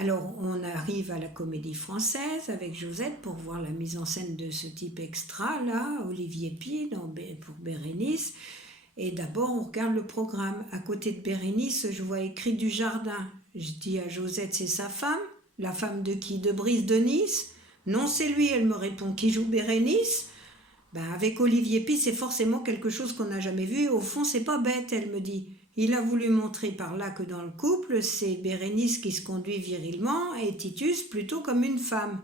Alors, on arrive à la Comédie Française avec Josette pour voir la mise en scène de ce type extra, là, Olivier Py, pour Bérénice. Et d'abord, on regarde le programme. À côté de Bérénice, je vois écrit Dujardin. Je dis à Josette, c'est sa femme? La femme de qui? De Brice de Nice? Non, c'est lui. Elle me répond, qui joue Bérénice? Ben, avec Olivier Py, c'est forcément quelque chose qu'on n'a jamais vu. Au fond, c'est pas bête, elle me dit. Il a voulu montrer par là que dans le couple, c'est Bérénice qui se conduit virilement et Titus plutôt comme une femme.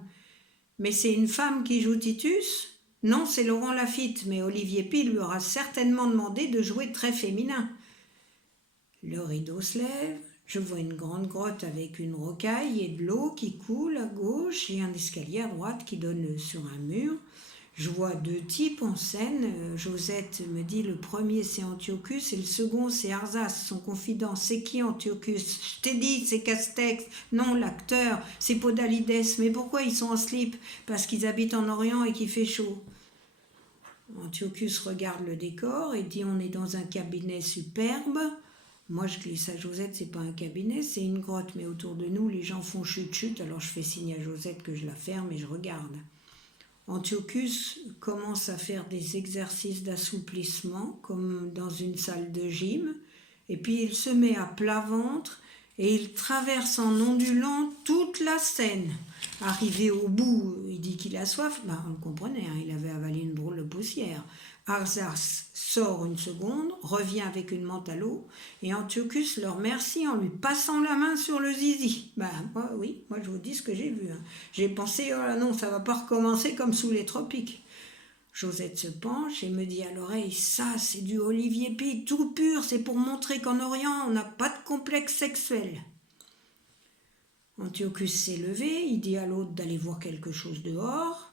Mais c'est une femme qui joue Titus? Non, c'est Laurent Lafitte, mais Olivier Py lui aura certainement demandé de jouer très féminin. Le rideau se lève, je vois une grande grotte avec une rocaille et de l'eau qui coule à gauche et un escalier à droite qui donne sur un mur. Je vois deux types en scène. Josette me dit le premier c'est Antiochus et le second c'est Arzas, son confident. C'est qui Antiochus? Je t'ai dit, c'est Castex. Non, l'acteur, c'est Podalides. Mais pourquoi ils sont en slip? Parce qu'ils habitent en Orient et qu'il fait chaud. Antiochus regarde le décor et dit on est dans un cabinet superbe. Moi je glisse à Josette, c'est pas un cabinet, c'est une grotte. Mais autour de nous, les gens font chut-chut. Alors je fais signe à Josette que je la ferme et je regarde. Antiochus commence à faire des exercices d'assouplissement comme dans une salle de gym et puis il se met à plat ventre et il traverse en ondulant toute la scène. Arrivé au bout, il dit qu'il a soif, on le comprenait, il avait avalé une drôle de poussière. Arzas sort une seconde, revient avec une menthe à l'eau et Antiochus leur remercie en lui passant la main sur le zizi. Moi je vous dis ce que j'ai vu. J'ai pensé, oh là non, ça va pas recommencer comme sous les tropiques. Josette se penche et me dit à l'oreille, ça c'est du Olivier Py, tout pur, c'est pour montrer qu'en Orient on n'a pas de complexe sexuel. Antiochus s'est levé, il dit à l'autre d'aller voir quelque chose dehors.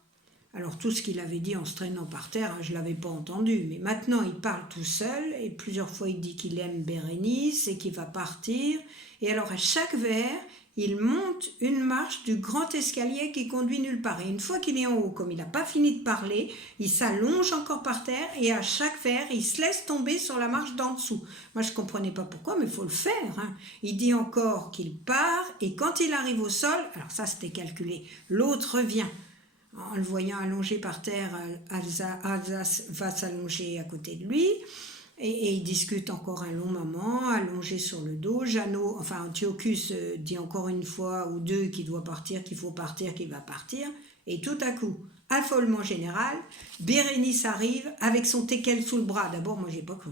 Alors tout ce qu'il avait dit en se traînant par terre, je ne l'avais pas entendu, mais maintenant il parle tout seul et plusieurs fois il dit qu'il aime Bérénice et qu'il va partir. Et alors à chaque vers, il monte une marche du grand escalier qui conduit nulle part. Et une fois qu'il est en haut, comme il n'a pas fini de parler, il s'allonge encore par terre et à chaque vers, il se laisse tomber sur la marche d'en dessous. Moi je ne comprenais pas pourquoi, mais il faut le faire. Il dit encore qu'il part et quand il arrive au sol, alors ça c'était calculé, l'autre revient. En le voyant allongé par terre, Alsace va s'allonger à côté de lui et ils discutent encore un long moment, allongé sur le dos. Antiochus dit encore une fois ou deux qu'il doit partir, qu'il faut partir, qu'il va partir. Et tout à coup, affolement général, Bérénice arrive avec son teckel sous le bras. D'abord, moi, j'ai pas cru.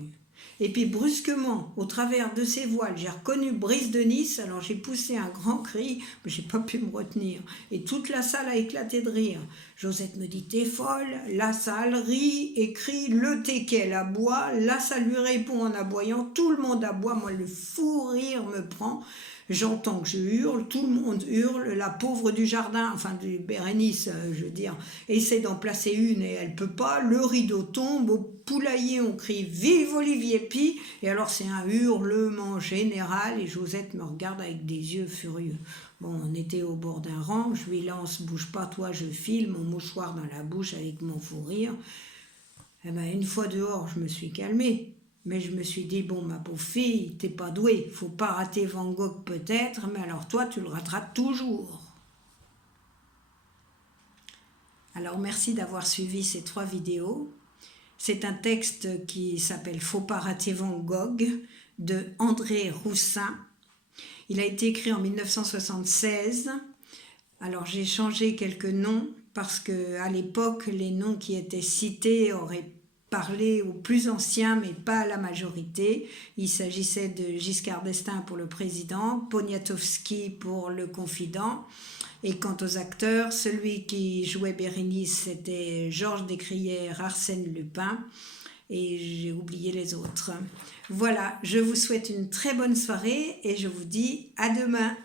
Et puis brusquement, au travers de ses voiles, j'ai reconnu Brice de Nice, alors j'ai poussé un grand cri, mais j'ai pas pu me retenir. Et toute la salle a éclaté de rire. Josette me dit, t'es folle? La salle rit et crie, le teckel aboie, la salle lui répond en aboyant, tout le monde aboie, moi le fou rire me prend. J'entends que je hurle, tout le monde hurle, la pauvre Dujardin, du Bérénice, je veux dire, essaie d'en placer une et elle peut pas, le rideau tombe, au poulailler on crie « Vive Olivier Py !» et alors c'est un hurlement général et Josette me regarde avec des yeux furieux. Bon, on était au bord d'un rang, je lui lance « Bouge pas, toi, je file », mon mouchoir dans la bouche avec mon fou rire. Une fois dehors, je me suis calmée. Mais je me suis dit, bon, ma pauvre fille, t'es pas douée, faut pas rater Van Gogh peut-être, mais alors toi, tu le rateras toujours. Alors, merci d'avoir suivi ces 3 vidéos. C'est un texte qui s'appelle « Faut pas rater Van Gogh » de André Roussin. Il a été écrit en 1976. Alors, j'ai changé quelques noms parce qu'à l'époque, les noms qui étaient cités auraient parler aux plus anciens, mais pas à la majorité. Il s'agissait de Giscard d'Estaing pour le président, Poniatowski pour le confident. Et quant aux acteurs, celui qui jouait Bérénice, c'était Georges Descrières, Arsène Lupin. Et j'ai oublié les autres. Voilà, je vous souhaite une très bonne soirée et je vous dis à demain.